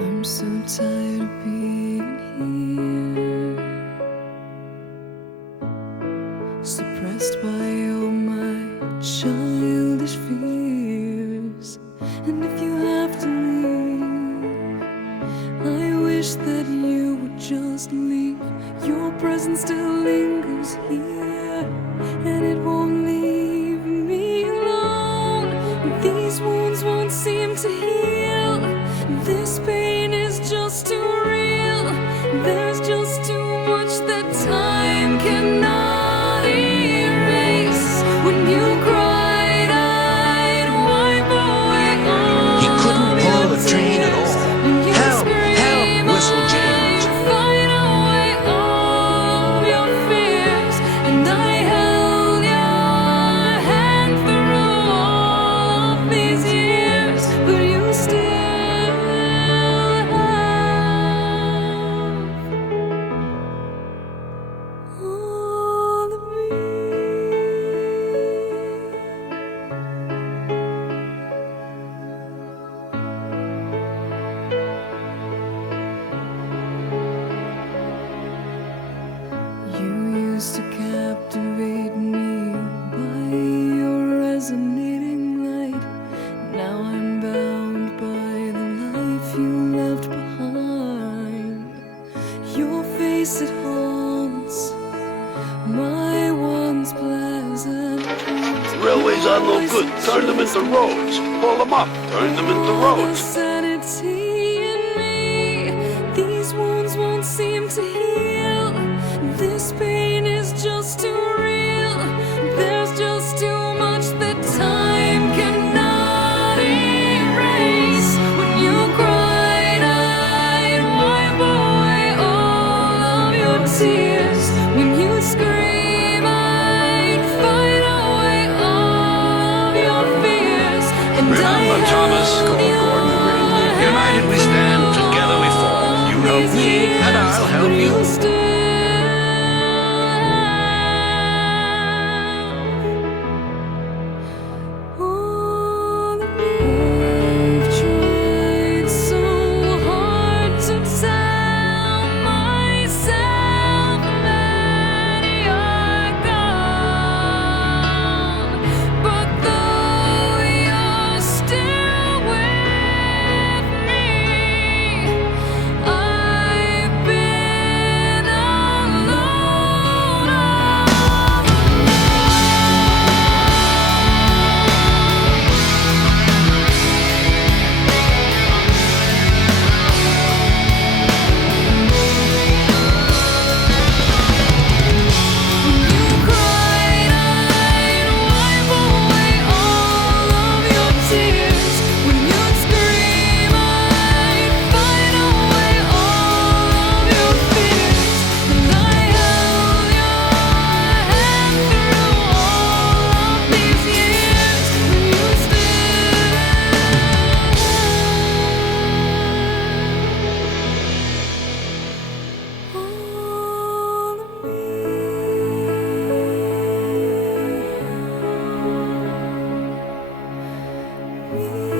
I'm so tired of being here, suppressed by all my childish fears. And if you have to leave, I wish that you would just leave. Your presence still lingers here, and it won't leave me alone. These wounds won't seem to heal. This pain is just too real. There's just too much that time cannot erase. When you cried, I'd wipe away all. He couldn't pull your the train at tears. all. When you Help! scream, Help! Whistled James. I'd fight away all your fears. And I held your hand through all of these years, but you still have all of me. You used to captivate me by your resonating light. Now I'm bound by the life you left behind. Your face, it haunts my once pleasant dreams. Railways are no good. Turn them into roads. Pull them up. Turn them into The roads. sanity in me, these wounds won't seem to heal. This pain is just too real. There's just too much that time cannot erase. When you cried, I'd wipe away all of your tears. When you scream, I'd fight away all of your fears. And Remember, I Thomas, held called your Gordon Green. United we stand, together we fall. You help me, and I'll help you. Me.